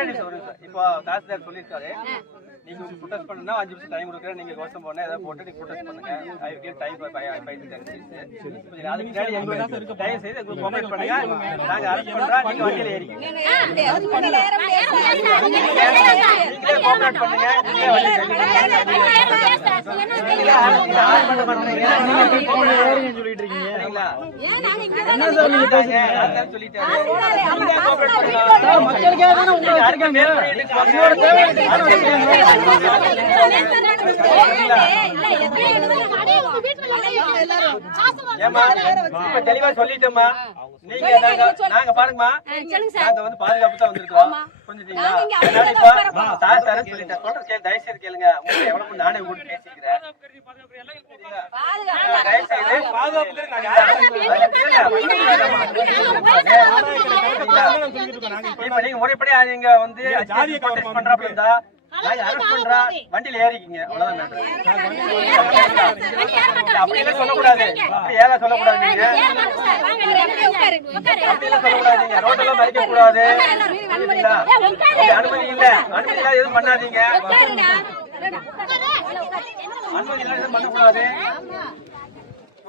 ஒரே நிமிஷம் ஒரு நிமிஷம் இப்போ தாசில்தார் சொல்லியிருக்காரு. நீங்க ப்ரொடெஸ்ட் பண்ணா அஞ்சு நிமிஷம் டைம் கொடுக்குறேன். நீங்க கோஷம் போனா ஏதாவது போட்டு நீங்க பண்ணுங்க. ஐ வில் டைம் அதுக்கு முன்னாடி எங்களுக்கு தயவு செய்து எங்களுக்கு கோஆபரேட் பண்ணுங்க. நாங்க அரெஸ்ட் பண்றோம். நீங்க வண்டியில ஏறிக்கங்க. நீங்களே கோஆபரேட் பண்ணுங்க. நீங்களே வண்டியில பண்ண சொல்லிட்டு இருக்கீங்க என்ன சார் நீங்க பேசுறீங்க சொல்லிட்டாரு? தெளிவா சொல்லிட்டோமா நீங்க நாங்க பாருங்கம்மா நாங்க வந்து பாதுகாப்பு தான் வந்திருக்கோம் புரிஞ்சுட்டீங்களா தயவு செய்து கேளுங்க உங்களுக்கு எவ்வளவு நானே கூட பேசிக்கிறேன் சரிங்களா? தயவு செய்து இப்ப நீங்க முறைப்படி நீங்க வந்து protest பண்றாப்புல இருந்தா நாங்க அரெஸ்ட் பண்றா? வண்டியில ஏறிக்கிங்க. அவ்வளவுதான் அப்படி எல்லாம் சொல்லக்கூடாது. அப்படி ஏதா சொல்லக்கூடாது நீங்க அப்படி எல்லாம் சொல்லக்கூடாது நீங்க ரோட்டெல்லாம் மறிக்க கூடாது. அனுமதி இல்ல. அனுமதி இல்லாத எதுவும் பண்ணாதீங்க. அனுமதி இல்லாத எதுவும் பண்ணக்கூடாது.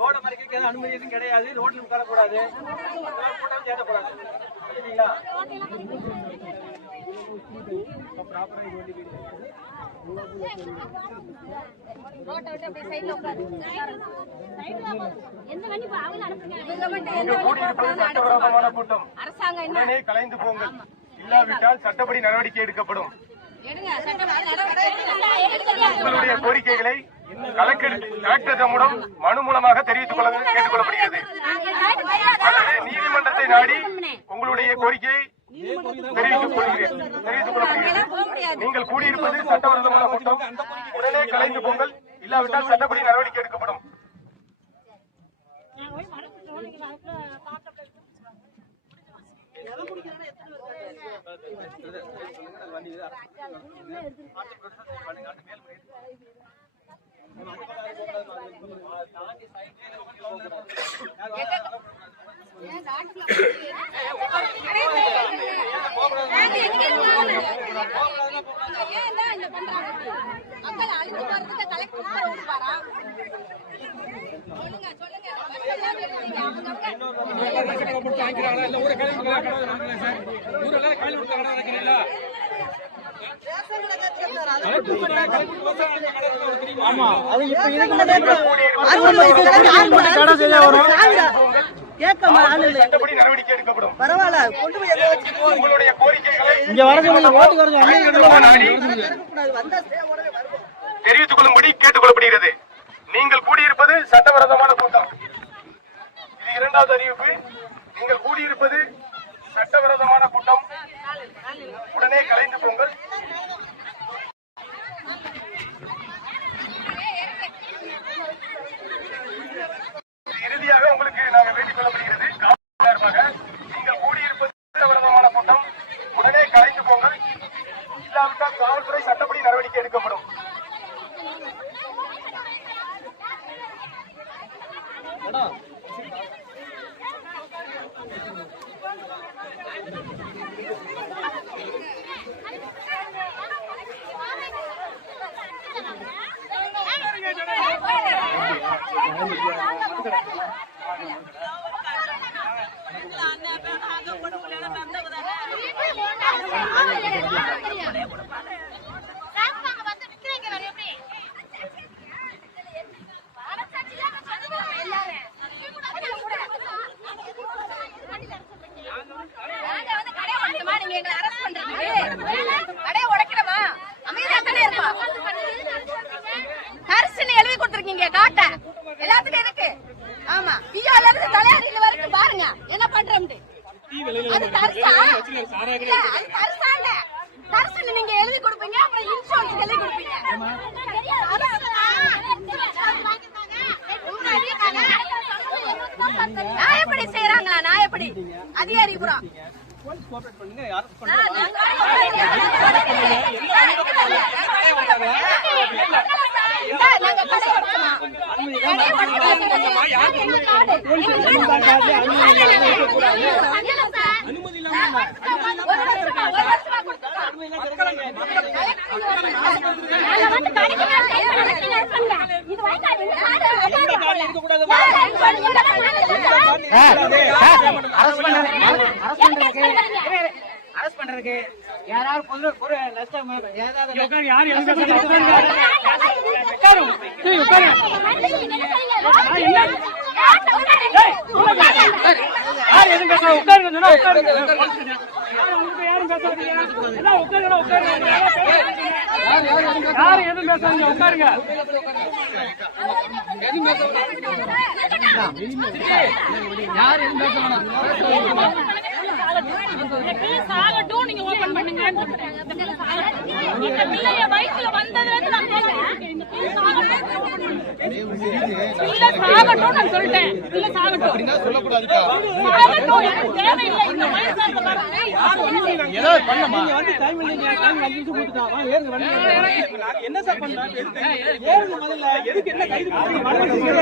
ரோட எதுவும் அனுமதி எதுவும் கிடையாது. ரோட்ல உட்காரக்கூடாது. கூட்டம் உடனே கலைந்து போங்கள். இல்லாவிட்டால் சட்டப்படி நடவடிக்கை எடுக்கப்படும். உங்களுடைய கோரிக்கைகளை கலெக்டர் கலெக்டர் மூலம் மனு மூலமாக தெரிவித்துக் கொள்ள கேட்டுக்கொள்ளப்படுகிறது அல்லது நீதிமன்றத்தை நாடி உங்களுடைய கோரிக்கையை தெரிவித்துக் கொள்கிறேன். தெரிவித்துக் கொள்ளப்படுகிறது நீங்கள் கூடியிருப்பது சட்டவிரோதமான கூட்டம் உடனே கலைந்து போங்கள். இல்லாவிட்டால் சட்டப்படி நடவடிக்கை எடுக்கப்படும். ஊரெல்லாம் கையில் கொடுத்தாங்க நினைக்கிறீங்களா ஆமா அது இப்ப இதுக்கு மட்டும் உங்களுடைய தெரிவித்துக் கொள்ளும்படி கேட்டுக்கொள்ளப்படுகிறது. நீங்கள் கூடியிருப்பது சட்டவிரோதமான கூட்டம். இது இரண்டாவது அறிவிப்பு. நீங்கள் கூடியிருப்பது சட்டவிரோதமான கூட்டம். உடனே கலைந்து போங்கள் இறுதியாக உங்களுக்கு நாங்கள் வேண்டிக் கொள்ளப்படுகிறது காவல் சார்பாக நீங்கள் கூடியிருப்பது சட்டவிரோதமான கூட்டம் உடனே கலைந்து போங்கள் இல்லாவிட்டால் காவல்துறை சட்டப்படி நடவடிக்கை எடுக்கப்படும் எழுதி கொடுத்துருக்கீங்க காட்ட எல்லாத்துக்கும் இருக்கு ஆமா பியால இருந்து தலையாரியில வரைக்கும் பாருங்க என்ன பண்றோம்னு அது தரிசா? நீங்க எழுதி கொடுப்பீங்க அப்புறம் இன்சூரன்ஸ் எழுதி கொடுப்பீங்க. நான் எப்படி செய்யறாங்களா நான் எப்படி? அதிகாரி புறம் போலீஸ் கோஆபரேட் பண்ணுங்க அரெஸ்ட் பண்ணுங்க பண்றதுக்கு யாராவது ஒரு நஷ்டம் ஏதாவது யார் எதுவும் பேசுறா உட்காருங்க சொன்னா உட்காருங்க. யாரும் பேசாதீங்க உட்காருங்க உட்காருங்க. யாரும் எதுவும் பேசாதீங்க உட்காருங்க. யார் எதுவும் சாகட்டும் நீங்க ஓபன் பண்ணுங்க சொல்றேன். இந்த பிள்ளைய வயித்துல வந்ததுல இருந்து நான் கேக்குறேன். சாகட்டும். நான் சொல்லிட்டேன். சாகட்டும். சாகட்டும். எனக்கு தேவையில்லை. இந்த என்ன சார் பண்ணலாம் எதுக்கு என்ன கைது முதல்ல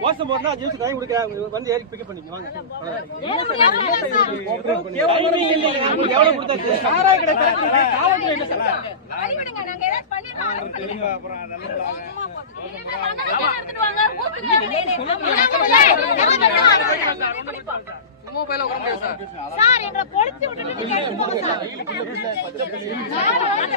போறா அஞ்சு நிமிஷம் டைம் கொடுக்குறேன். வந்து ஏறி பிக்கப் பண்ணிங்க வாங்க. எவ்வளவு கொடுத்தாச்சு? சாராய கடை திறக்கிறீங்க காவல்துறை என்ன சொல்றாங்க? வழிவிடுங்க, நாங்க மண்ணெண்ணெய் எடுத்துட்டு வாங்க. ஊத்துங்க. சார் எங்களை பொழிச்சு விட்டுட்டு நீங்க எடுத்து போங்க சார். சார், வந்து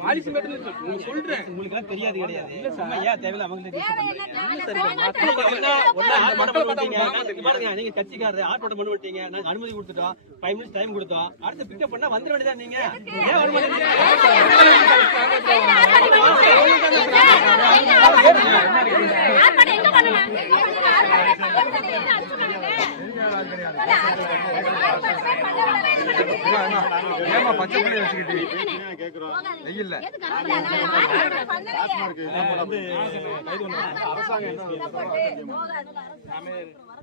பச்சை வச்சு அஞ்சு சார், உங்களுக்கு தெரியாது கிடையாது தேவையில்ல அவங்க நீங்க கட்சிக்காரர் ஆர்ப்பாட்டம் பண்ண விட்டீங்க நாங்க அனுமதி கொடுத்துட்டோம் ஃபைவ் மினிட்ஸ் டைம் கொடுத்தோம் அடுத்து பிக்கப் பண்ணா வந்துட வேண்டியதான் நீங்க ஏன் வர ஏமா பச்சை பிள்ளை வச்சுக்கிட்டு வெயில்ல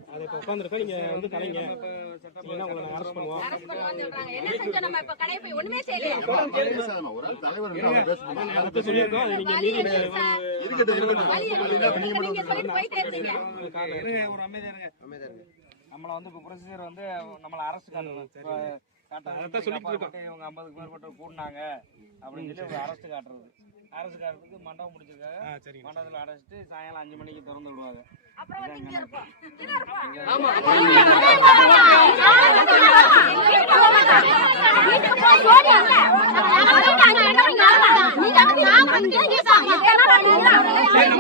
அதை இப்ப உட்காந்துருக்கோம் நீங்க வந்து கலைங்க இல்லைன்னா உங்களை நாங்க அரெஸ்ட் பண்ணுவோம் என்ன செஞ்சோம் நம்ம இப்ப கடையை போய் ஒண்ணுமே செய்யலையா அடுத்து சொல்லியிருக்கோம். அது நீங்க மீறி வழி இருக்கு. நீங்க சொல்லிட்டு போயிட்டே இருந்தீங்க ஒரு அமைதியா இருங்க. நம்மள வந்து இப்ப ப்ரொசீஜர் வந்து நம்மள அரெஸ்ட் காட்டணும் அதான் சொல்லிட்டு இருக்கோம். இவங்க ஐம்பதுக்கு மேற்பட்ட கூடினாங்க அப்படின்னு சொல்லி அரெஸ்ட் காட்டுறது. அரெஸ்ட் காட்டுறதுக்கு மண்டபம் முடிச்சிருக்காங்க. மண்டபத்தில் அடைச்சிட்டு சாயங்காலம் அஞ்சு மணிக்கு திறந்து விடுவாங்க அப்புறம் வந்து இங்க இருப்போம் இங்க இருப்போம் ஆமா வீட்டுக்கு போய் சோடி அங்க. அவங்க அங்க என்ன பண்ணீங்க? நீங்க அங்க சாப்பிடுங்க. இங்க இங்க சாப்பிடுங்க. என்ன பண்ணுவீங்க? ஆமா. நைட் அன்னைக்கு தானே இங்க இருப்போம். நாளைக்கு நாங்க அஞ்சு நாளைக்கு இங்க வந்துருவோம். அஞ்சு நாளைக்கு இங்க வந்துருவோம். போராட்டத்துக்கு நீங்க அரெஸ்ட் பண்றோம்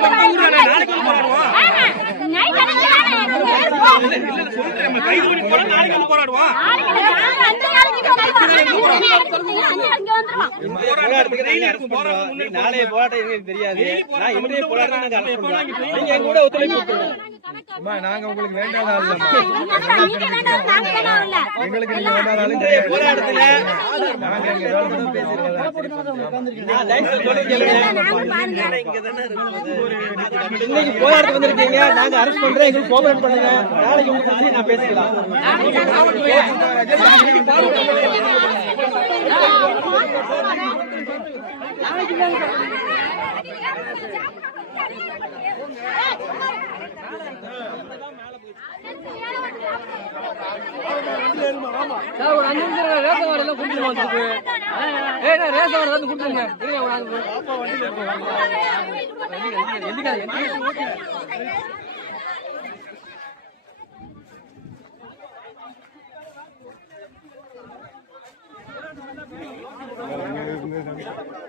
நீங்க நாளைய போராட்டம் தெரியாது. நான் இன்றைய போராட்டம் நீங்க எங்க கூட ஒத்துழைப்பு கொடுத்துருங்க நாங்க உங்களுக்கு வேண்டாத ஆள் எங்களுக்கு நீங்க வேண்டாத ஆளு போராட்டத்துல நாங்க ஏதாவது கூட பேசிருக்கோம். பாருங்க இன்னைக்கு போராட்டம் வந்திருக்கீங்க நாங்க அரெஸ்ட் பண்றோம் எங்களுக்கு கோஆபரேட் பண்ணுங்க நாளைக்கு உங்களுக்கு நான் பேசிக்கலாம் சார் ஒரு அஞ்சு நிமிஷம் ரேஷன் கார்டு எல்லாம் கொடுத்துருமா வந்துருக்கு ஏ நான் ரேஷன் வந்து கொடுத்துருங்க. Thank you.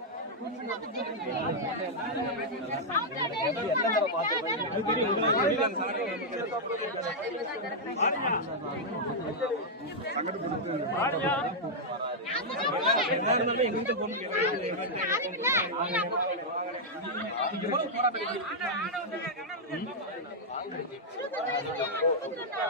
போராட்டம்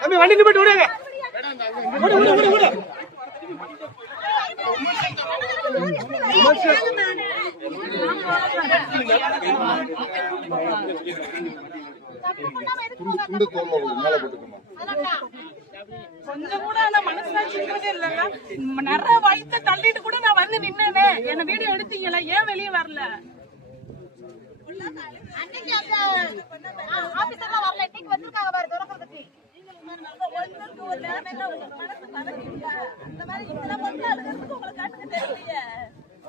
தம்பி வண்டி நிப்பாட்டி விடுங்க விடு விடு விடு விடு கொஞ்சம் கூட ஆனா மனசாட்சின்றதே இல்லைல்ல நிறைய வயிற்ற தள்ளிட்டு கூட நான் வந்து நின்னேனே என்ன வீடியோ எடுத்தீங்கல்ல ஏன் வெளியே வரல அன்னைக்கு அந்த ஆபீசர்லாம் வரல இன்னைக்கு வந்திருக்காங்க பாரு ஒரு நேரம் உங்களுக்கு மனசு அந்த மாதிரி வந்து உங்களுக்கு கண்ணுக்கு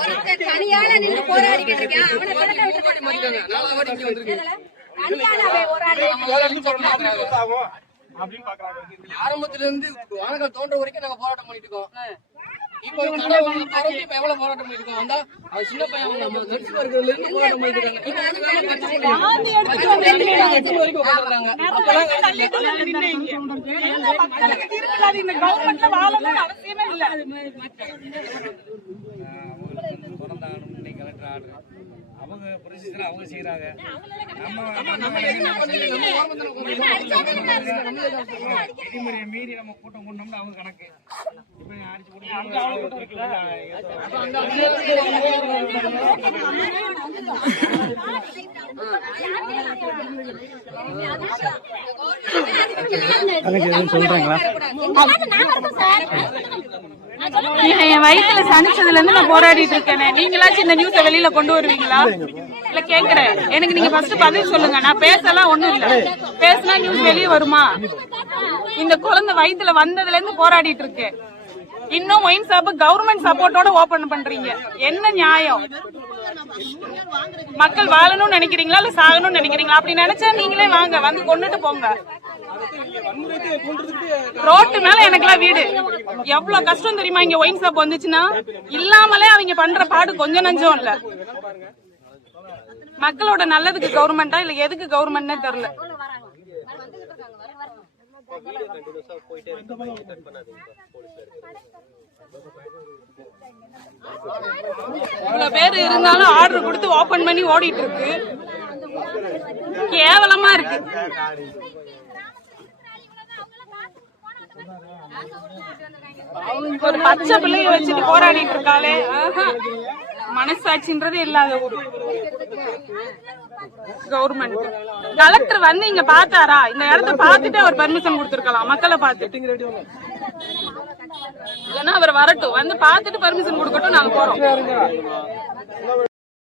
வராங்க தனியால நின்று போராடிக்கிட்டு இருக்கேன். அவனை விட்டு இங்க தனியால அப்படின்னு பாக்குறாங்க. ஆரம்பத்துல இருந்து வானகால் தோன்ற வரைக்கும் நாங்க போராட்டம் பண்ணிட்டு இருக்கோம். இப்போ இப்ப எவ்வளவு போராட்டம் பண்ணிட்டு இருக்கோம்? வந்தா அது சின்ன பையன் அவங்க நம்ம நடிச்சு இருக்கிறதுல இருந்து போராட்டம் பண்ணிட்டு இருக்காங்க. இப்போ வந்து வேலை ஆர்டர் அவங்க ப்ரொசீஜர் அவங்க செய்யறாங்க நம்ம. விதிமுறையை மீறி நம்ம கூட்டம் கொண்டோம்னா அவங்க கணக்கு இப்போ அடிச்சு போட்டு அப்ப அந்த இடத்துல என் வயிற்றுல சனிச்சதுல இருந்து நான் போராடிட்டு இருக்கேன். நீங்களாச்சும் இந்த நியூஸ வெளியில கொண்டு வருவீங்களா? இல்ல கேக்குறேன். எனக்கு நீங்க ஃபர்ஸ்ட் பதில் சொல்லுங்க. நான் பேசலாம் ஒண்ணும் இல்ல. பேசினா நியூஸ் வெளியே வருமா? இந்த குழந்தை வயித்துல வந்ததுல இருந்து போராடிட்டு இருக்கேன். இன்னும் ஒயின் ஷாப் கவர்மெண்ட் சப்போர்ட்டோட ஓபன் பண்றீங்க. என்ன நியாயம்? மக்கள் வாழணும்னு நினைக்கிறீங்களா? இல்ல சாகணும்னு நினைக்கிறீங்களா? அப்படி நினைச்சா நீங்களே வாங்க. வந்து கொண்டுட்டு போங்க. ரோட்டு மேல எனக்குலாம் வீடு. எவ்வளவு கஷ்டம் தெரியுமா? இங்க ஒயின் ஷாப் வந்துச்சுன்னா இல்லாமலே அவங்க பண்ற பாடு கொஞ்சம் நஞ்சம் இல்ல. மக்களோட நல்லதுக்கு கவர்மெண்டா இல்ல எதுக்கு கவர்மெண்ட்னே தெரியல. இவ்வளவு பேர் இருந்தாலும் ஆர்டர் கொடுத்து ஓபன் பண்ணி ஓடிட்டு இருக்கு. கேவலமா இருக்கு. ஒரு பச்சை பிள்ளைய வச்சுட்டு போராடிட்டு இருக்காளே. மனசாட்சின்றது மனசாட்சின்றதே இல்லாத ஒரு கவர்மெண்ட் கலெக்டர் வந்து இங்க பாத்தாரா இந்த இடத்த பார்த்துட்டு அவர் பர்மிஷன் கொடுத்திருக்கலாம். மக்களை பார்த்துட்டு இல்லைன்னா அவர் வரட்டும். வந்து பார்த்துட்டு பர்மிஷன் கொடுக்கட்டும் நாங்க போறோம்.